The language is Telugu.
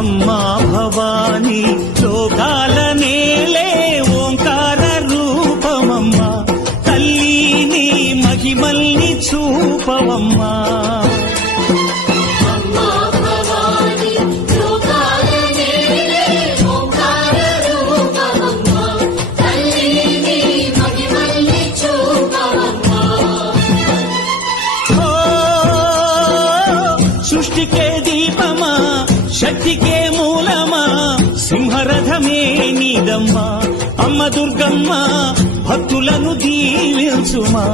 అమ్మా భవాని లోకాల నేలే ఓంకార రూపమమ్మా తల్లిని మహిమల్ని చూపవమ్మా సృష్టికే దీపమా శక్తికే మూలమా సింహరథమే నీదమ్మా అమ్మ దుర్గమ్మ భక్తులను దీవించుమా